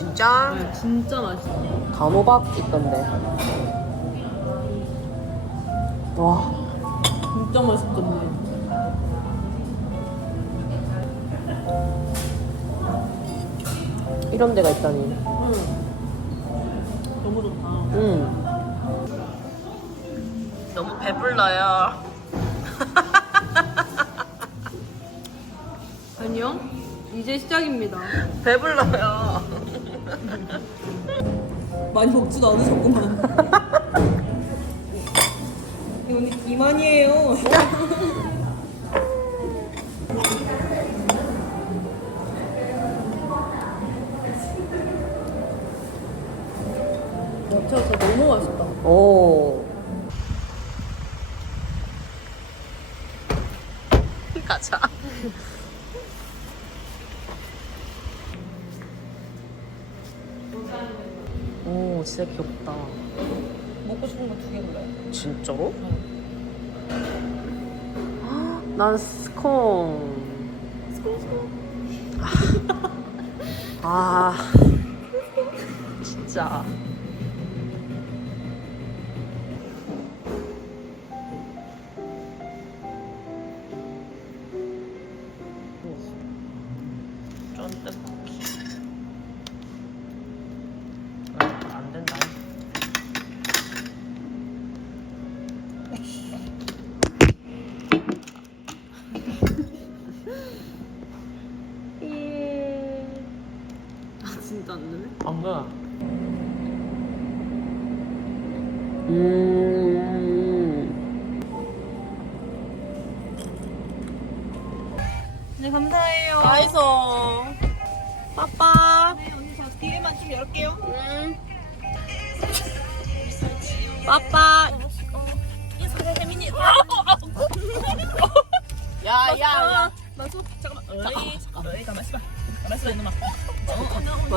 진짜? 네, 진짜 맛있어. 단호박 있던데. 와. 진짜 맛있던데. 이런 데가 있다니. 응. 너무 좋다. 음. 너무 배불러요. 안녕. 이제 시작입니다. 배불러요. 많이 먹지도 않으셨구만. 언니 기만이에요. 난 스콘. 아, 진짜. 쫀득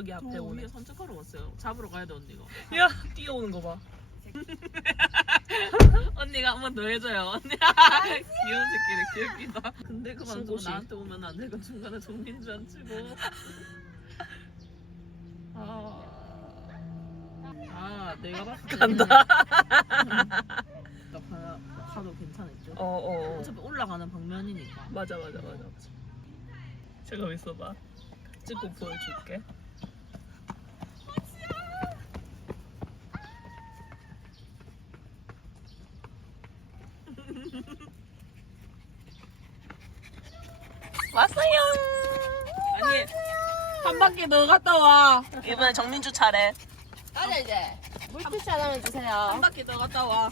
저기 앞에 저 오네. 위에 산책하러 왔어요. 잡으러 가야 돼 언니가. 야 뛰어오는 거 봐. 언니가 한 번 더 해줘요. 언니 귀여운 새끼를 귀엽기다. 근데 그 방송 신고시. 나한테 오면 안 되고 중간에 정민주 안 치고. 아, 아 내가 봤을 때 간다. 봐- 봐도 괜찮았죠. 어, 어. 어차피 올라가는 방면이니까. 맞아, 맞아, 맞아. 잠깐 있어봐. 찍고 보여줄게. 왔어요. 바퀴 더 갔다 와. 이번에 정민주 차례. 가자 이제. 물티슈 하나만 주세요. 한 바퀴 더 갔다 와.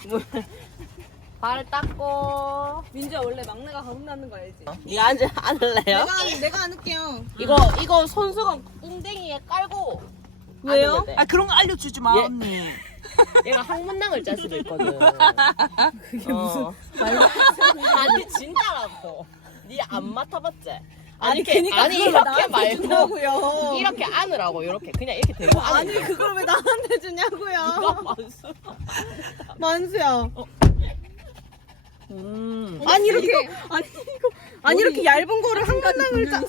발 닦고. 민주야 원래 막내가 가문 낳는 거 알지? 네가 앉아 앉을래요? 내가 내가 안을게요. 이거 이거 손수건 웅댕이에 깔고. 왜요? 아 그런 거 알려주지 마 예. 언니. 얘가 항문낭을 짤 수도 있거든. 그게 무슨 말로? 아니 진짜라고. 네안 맡아봤지? 아니 이렇게 그니까 아니 그걸 이렇게 나한테 말고 주냐고요. 이렇게 안으라고 이렇게 그냥 이렇게 대고 아니 안으라고. 그걸 왜 나한테 주냐고요. 만수. 만수야. 음. 아니 이렇게 아니 이거 아니 이렇게 얇은 거를 한 가닥을 짜.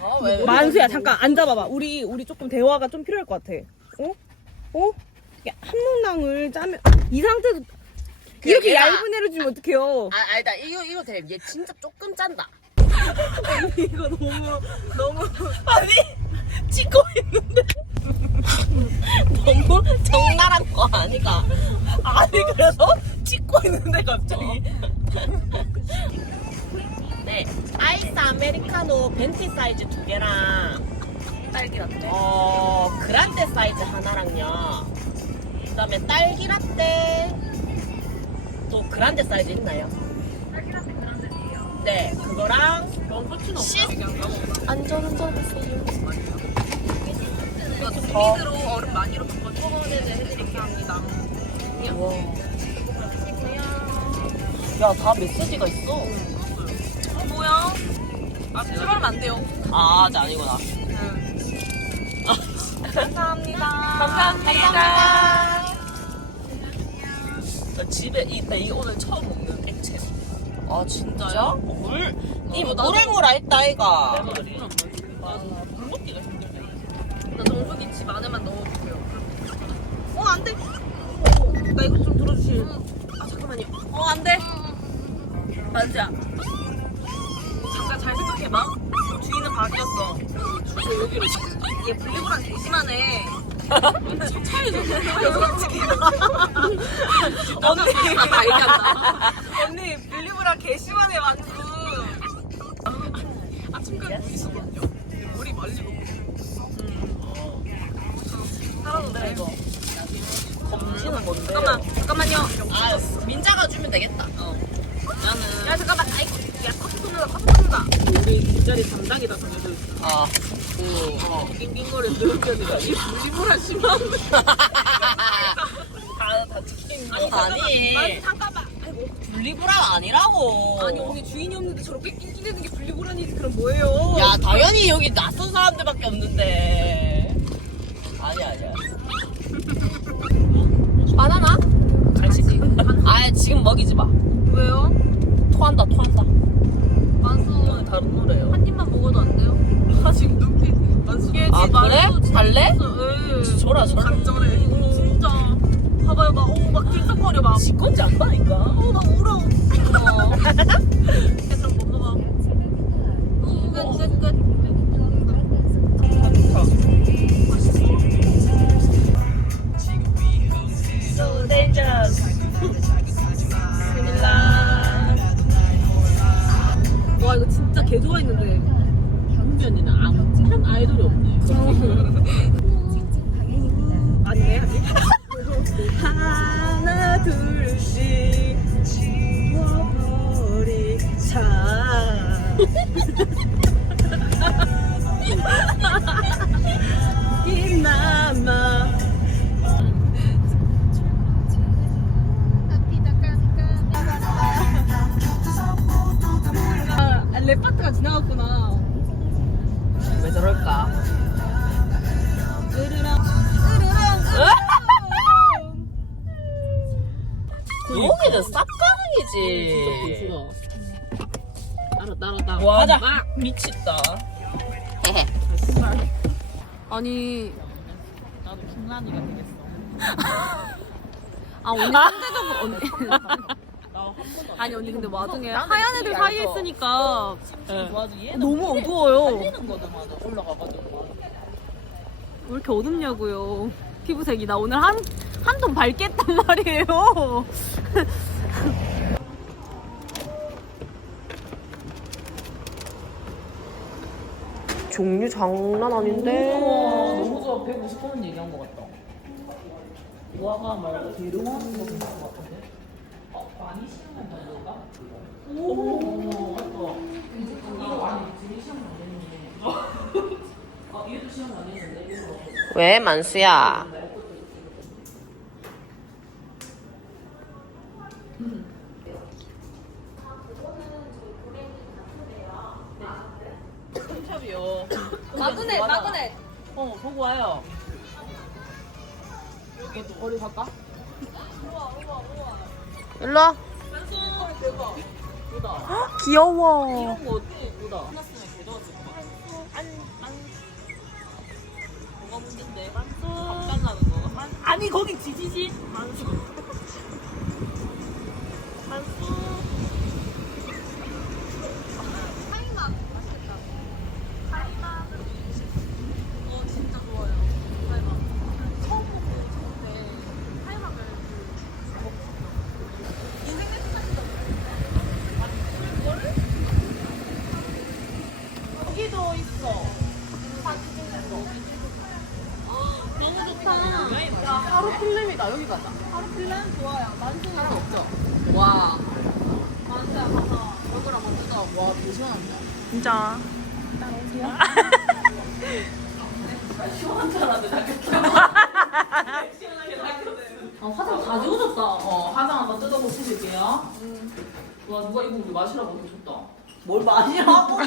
어, 왜, 왜, 만수야 잠깐 앉아봐봐. 우리 우리 조금 대화가 좀 필요할 것 같아. 어? 어? 이게 한문낭을 짜면 이 상태도 이렇게 얘가- 얇은 애를 주면 어떡해요? 아, 아니다. 이거, 이거 돼. 얘 진짜 조금 짠다. 이거 너무 너무 아니 찍고 있는데 너무 적나란 거 아니가. 아니 그래서 찍고 있는데 갑자기 네. 아이스 아메리카노 벤티 사이즈 두 개랑, 딸기 라떼. 어, 그란데 사이즈 하나랑요. 그 다음에 딸기 라떼. 또 그란데 사이즈 있나요? 네, 그거랑 시 안전 운전 하세요. 이거 스피드로 얼음 많이로 바꿔 초원에는 해드릴게 합니다. 야, 다 메시지가 있어. 어 뭐야? 아 출발하면 안 돼요. 아, 저 아니구나. 감사합니다. 감사합니다. 나 집에 이, 나 이거 오늘 처음 먹는. 아 진짜요? 물? 이 했다 아이가. 물 먹기가 힘들네. 나 정수기 집 안에만 넣어주세요. 어, 안 돼. 나 이거 좀 들어주실. 아, 잠깐만요. 어, 안 돼. 만지야. 잠깐 잘 생각해봐. 주인은 박이었어. 저 여기로. 얘 분리불안 개심하네. 차에서 솔직히. 언니. 아, 얘기 느껴지가 이 물리물한 심한. 다다 지킨. 아니 아니. 아니 잠깐만. 아이고. 분리불안 아니라고. 아니 언니 주인이 없는데 저렇게 낑낑대는 게 분리불안이지 그럼 뭐예요? 야 당연히 여기 낯선 사람들밖에 없는데. 아니야 아니야. 바나나? 간식이. 아 지금 먹이지 마. 왜요? 토한다 토한다. 만수 오늘 다른 노래요. 한 입만 먹어도 안 돼요? 아 지금 눈빛 아, 그래? 달래? 예. 줘라 줘라. 간절해. 진짜. 봐봐요, 막, 오, 막 들썩거려, 막. 지 건지 안 봐니까. 어, 막 울어. 어. 그럼 먹어봐. 끝, 끝, 끝. So dangerous. 큰일 나. 와, 이거 진짜 개 좋아했는데. 현지 언니는 아무 한 아이돌이 없네. 아니. 하나, 둘씩 지워버리 자. 이나마 아, 랩 파트가 지나갔구나. 으르렁, 으르렁, 으르렁. 여기는 쌉가능이지. 알았다, 알았다. 와, 가자. 미쳤다. 아니, 나도 풍란이가 되겠어. 아 언니 상대적으로 언니. 아니 언니 근데 와중에 하얀 애들 사이에 있으니까 얘는 너무 어두워요. 달리는. 올라가가지고. 왜 이렇게 어둡냐고요. 피부색이 나 오늘 한 한 톤 밝게 했단 말이에요. 종류 장난 아닌데. 너무 좋아. 150번은 얘기한 것 같다. 무화과 말고 괜찮은 것 같은데? 어, 많이 시험한 정도가? 오. 이거 아니, 되게 시험 안 됐는데. 어, 얘도 시험 안 했는데, 이거. 왜 만수야? 샵이요. 마그넷 마그넷. 어, 보고 와요. 여기 어디 갈까? 일로 와. 귀여워. 밥달라는 거. 아니, 거기 지지지. 만수. 만수. 어 진짜 좋아요. 하이막. 처음 먹는 처음에 하이막을 그 인생 레시피인데 여기도 있어. 너무 좋다. 야, 하루 필름이다. 여기 가자. 하루 플랜 좋아요. 만수는 하루 없죠? 와. 만수야 가서 얼굴 한번 뜯어. 와 대시원한다. 진짜. 어, 화장 다 지워졌다. 어, 화장 한번 뜯어보실게요. 와, 누가 이거 우리 마시라고 해줬다. 뭘 마시라고?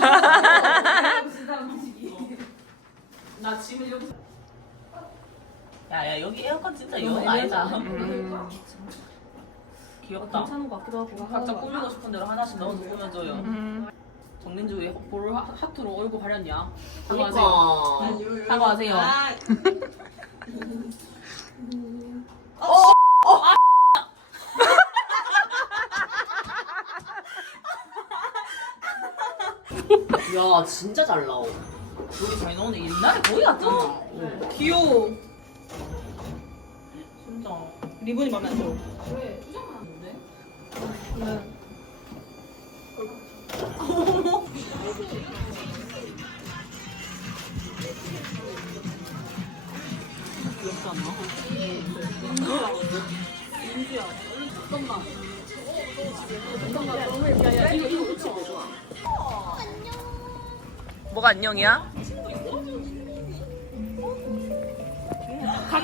나 짐을 여기서. 야, 야, 여기 에어컨 진짜 영 아니다. 귀엽다. 괜찮은 것 같기도 하고. 각자 꾸미고 싶은 대로 하나씩 넣어서 꾸며줘요. 정민주 왜 볼을 하- 하트로 얼굴 가렸냐? 사과하세요. 사과하세요. 야, 진짜 잘 나오. 여기 잘 나오네. 옛날에 거기 같잖아. 어. 귀여워. 리본이 마음에 안 들어. 왜? 투정하는데? 귀엽지 않나? 뭐가 안녕이야?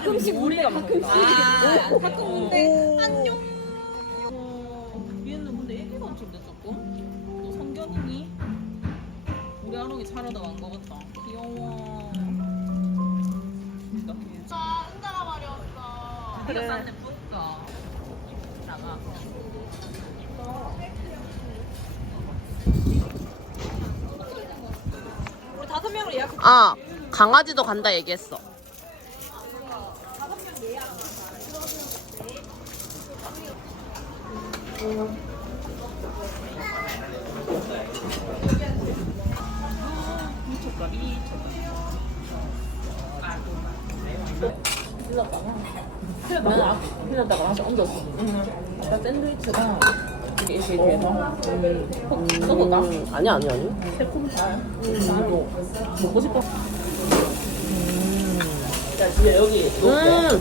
가끔씩 우리가 가끔씩. 아, 가끔 근데 안녕. 얘는 근데 애기가 엄청데 조금? 너 성견이니? 우리 아롱이 차려다 완거 같다. 귀여워. 자, 은다가 말이었어. 그래. 싼데 뿌까. 나가. 우리 다섯 명을 예약. 아, 강아지도 간다 얘기했어. 미쳤다, 미쳤다. 틀렸다가 틀렸다가 다시 얹었어. 나 샌드위치가 이게 이렇게 돼서 음, 써볼까? 음, 아니 아니 아니. 새콤살. 나도 먹고 싶어. 자, 뒤에 여기 놓을게.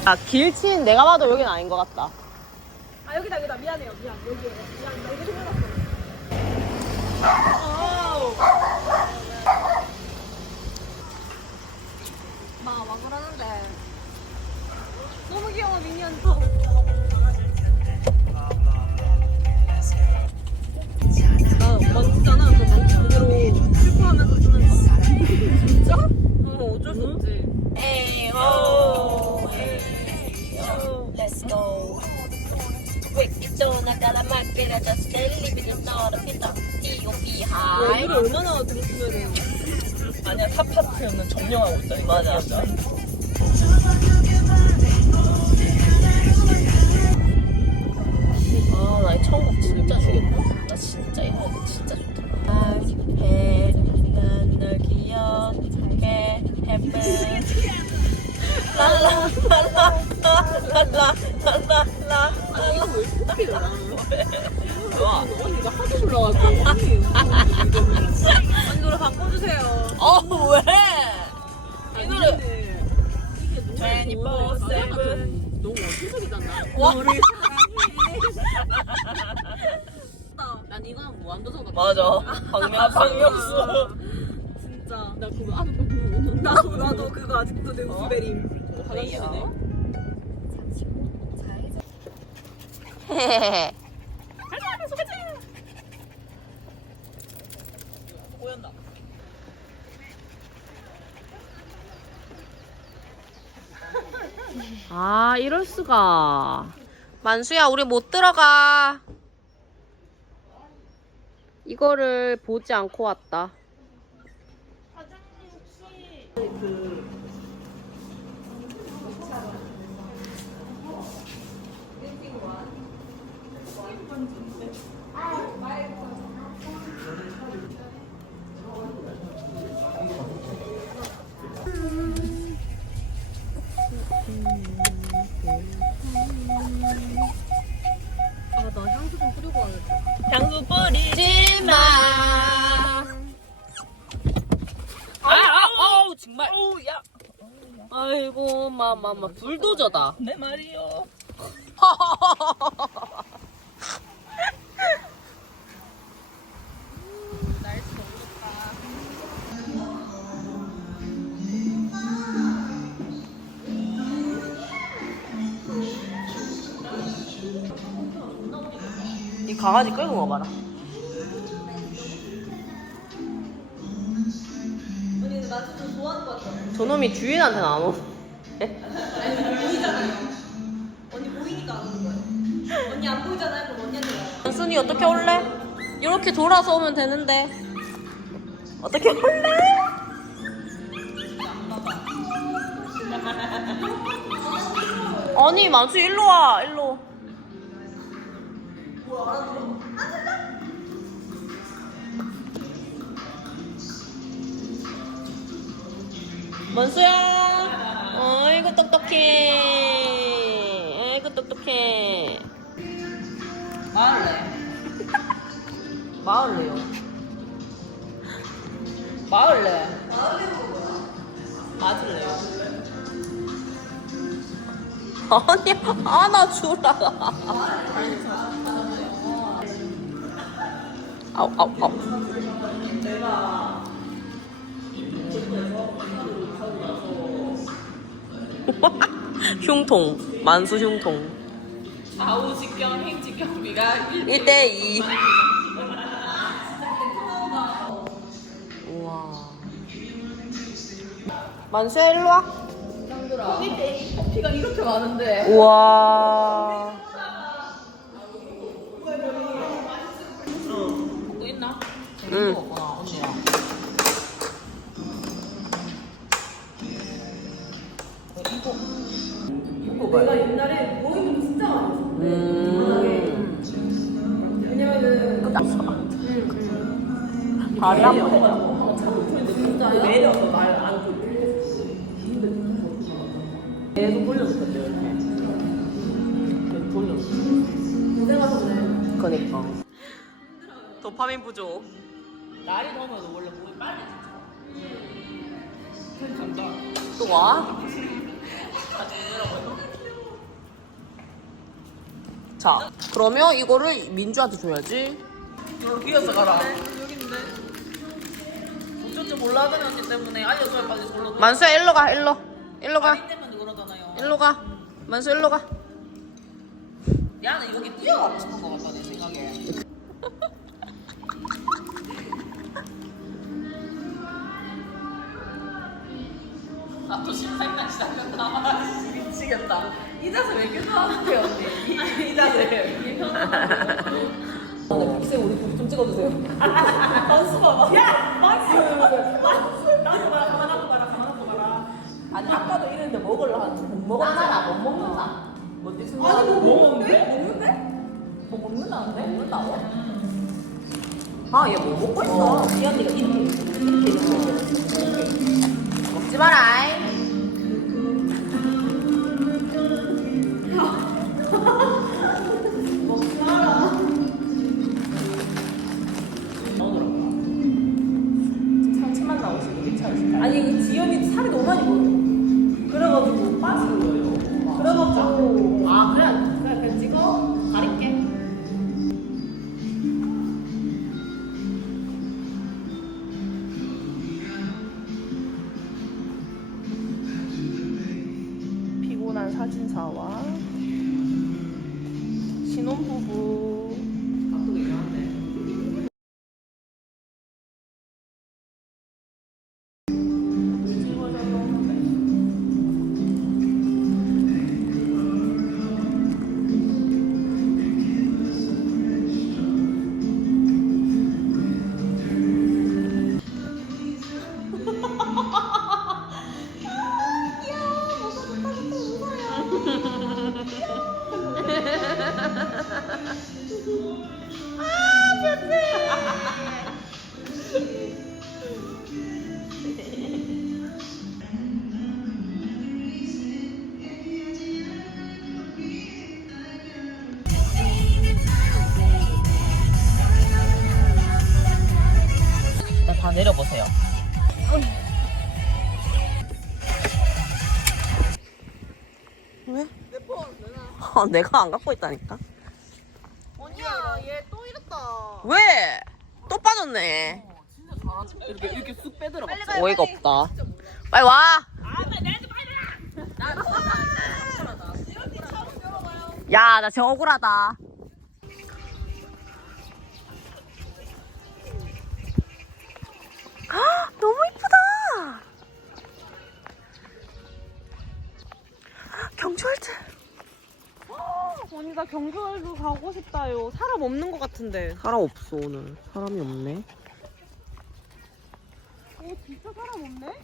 음. 아 길치는 내가 봐도 여긴 아닌 것 같다. 아 여기다 여기다 미안해요 미안 여기에 미안 나 이거 좀 해놨어. 막 막을 하는데 너무 귀여워 미니언. 나 먼지잖아. 그 먼지 그대로 슬퍼하면서 쓰는 거. 진짜? 어 어쩔 수 없지. Let's go. It, I just of T.O.P. 와, high. 이걸 얼마나 들었으면은 아니야, 탑파트는 점령하고 있다. 맞아, 맞아. 아, 나이 천국 진짜 주겠다. 나 진짜 이 노래 진짜 좋다. 해, 난널 기억해, 해빼. 랄라, 랄라, 랄라, 랄라, 랄라. 왜 이렇게 되나? 좋아. 언니가 하도 불러가지고 언니 언니 노래 바꿔주세요. 어, 왜? 이 노래. 24/7 너무 어디서기잖아. 와 난 이거는 무한도전 같아. 맞아 박명 박명수 진짜. 나 그거 아직도 못 나도 나도 그거 아직도 내 우스베림 화장실이네. 보였나 아, 이럴 수가. 만수야, 우리 못 들어가. 이거를 보지 않고 왔다. 아이고, 마마마 불도저다. 내 말이요 이 강아지 끌고 와봐라 저놈이 주인한테는 안 오. 순이 어떻게 올래? 이렇게 돌아서 오면 되는데. 어떻게 올래? 아니 만수 일로 와 일로. 만수야. 어이구 똑똑해. 아이고 똑똑해. 마을래 마을래요. 마을래 맞을래요 아니 안아주라. 아우 아우 아우. 흉통 만수 흉통 좌우 직경 행 직경비가 1대2 만수야 일로와 커피가 이렇게 많은데 우와 있나? 응. 언니야 내가 옛날에 모이는 진짜 많이 했어. 음. 왜냐면은 발이 아프네 진짜요? 내려 그니까. 도파민 부족. 날이 더우면 원래 몸이 감자 또 와? 자 그러면 이거를 민주한테 줘야지. 비어서 가라. 여기 있는데 어쩔 줄 몰라 하는 언니 때문에 알려줘야 빨리 졸라 만수야 일로 가 일로. 일로 가. 일로 가. 만수 일로 가 야는 여기 뛰어가고 싶은 것 같다 내 생각에. 나또 심상난 시작한다. 미치겠다. 이 자세 왜 이렇게 거야 언니? 이, 이 자세. 이게 쌤 우리 좀 찍어주세요. 만수 봐봐. 야 만수! 만수! 나도 봐라 가만하고 봐라 가만하고 봐라. 아니 아까도 이랬는데 먹으려 하는데 못 먹었잖아. 못 먹는다. 뭐 아니 뭐 먹는데? 먹는데? 뭐 먹는다는데? 먹는다고? 아얘 뭐 먹고 있어 이 언니가 이렇게 이렇게 이렇게. 먹지 마라 상 사진사와 신혼부부. 다 내려보세요. 왜? 아, 내가 안 갖고 있다니까. 언니야, 얘 또 이랬다. 왜? 또 빠졌네. 이렇게 이렇게 쑥 빼들어. 어이가 없다. 빨리 와. 야, 나 지금 억울하다. 너무 이쁘다. 경주할때 언니, 나 경주월도 가고 싶다요. 사람 없는 것 같은데. 사람 없어 오늘. 사람이 없네. 어, 진짜 사람 없네?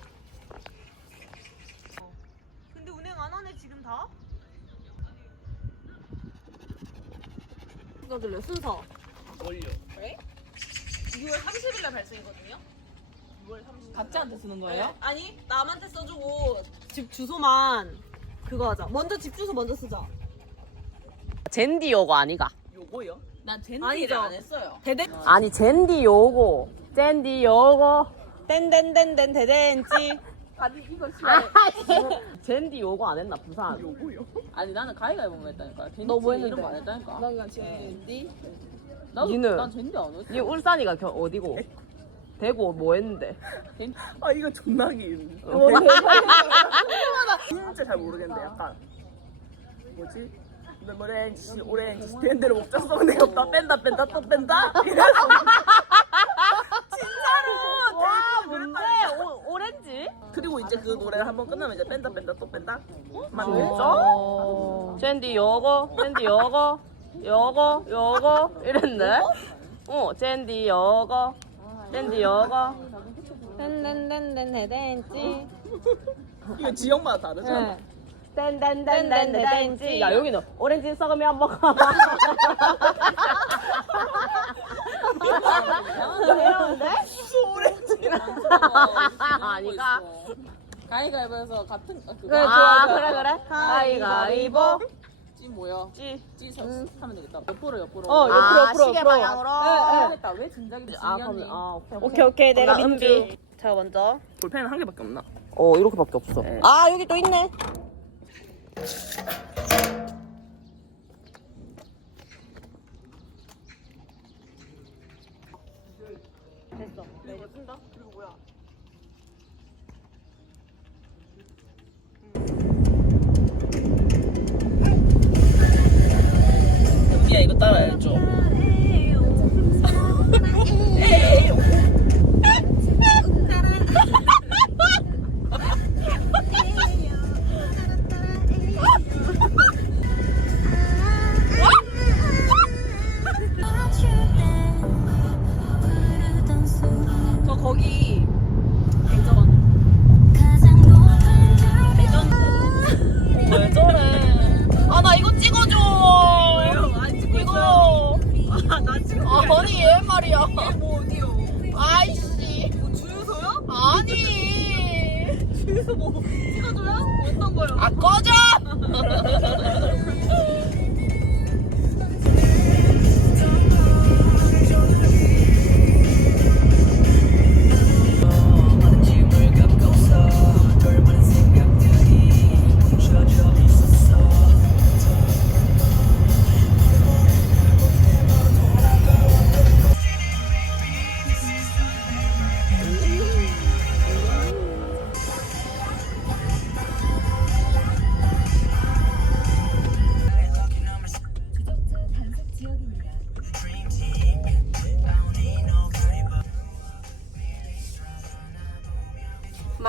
근데 운행 안 하네, 지금 다? 이거 들려, 순서. 원료. 6월 30일 날 발송이거든요? 각자한테 쓰는 거예요? 아니, 남한테 써주고 집 주소만 그거 하자. 먼저 집 주소 먼저 쓰자. 젠디 요거 아니가? 요거요? 난 젠디를 아니죠. 안 했어요. 대대 아니 젠디 요거. 젠디 요거. 땡땡땡땡 대댄지. 아니 이거 싫어. 젠디 요거 안 했나 부산? 요거요? 아니 나는 가위가위보만 했다니까. 젠디 너뭐 이런 했는데? 거안 했다니까. 그냥 젠디. 나도 니는? 난 젠디 안 했어. 니 울산이가 겨, 어디고? 대구 뭐 했는데? 아 이거 존나기 진짜 잘 모르겠는데 약간. 뭐지? 오렌지 오렌지 밴드를 못 근데 없다 뺀다 뺀다 또 뺀다? 이래서 진짜로! 와 뭔데? 오, 오렌지? 그리고 이제 그 노래를 한번 끝나면 이제 뺀다 뺀다 또 뺀다? 맞네. 진짜? 젠디 요거, 젠디 요거, 요거, 요거 이랬네? 어, 젠디 요거, 요거. 땡땡땡땡 대댄지. 이거 지역마다 다르잖아 댄댄댄댄댄지. 야 여기는 오렌지 썩으면 먹어. 이러는데? 아니가. 가위가위보에서 같은 아, 그거. 그래 좋아 그래 그래. 가위가위보. 찌 뭐야? 찌. 찌 서- 하면 되겠다. 옆으로 옆으로. 어, 옆으로, 아 옆으로, 시계 옆으로. 방향으로. 됐다. 왜 진작에 아 진년이? 그럼 아 오케이 오케이 오케이 내가 나 민주. 은비. 제가 먼저. 볼펜은 한 개밖에 없나? 어 이렇게밖에 없어. 아 여기 또 있네. 됐어. 나 이제 쓴다. 은비야 이거 따라해줘 저 거기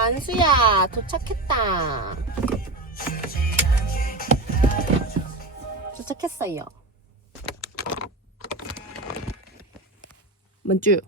만수야 도착했다. 도착했어요. 만주.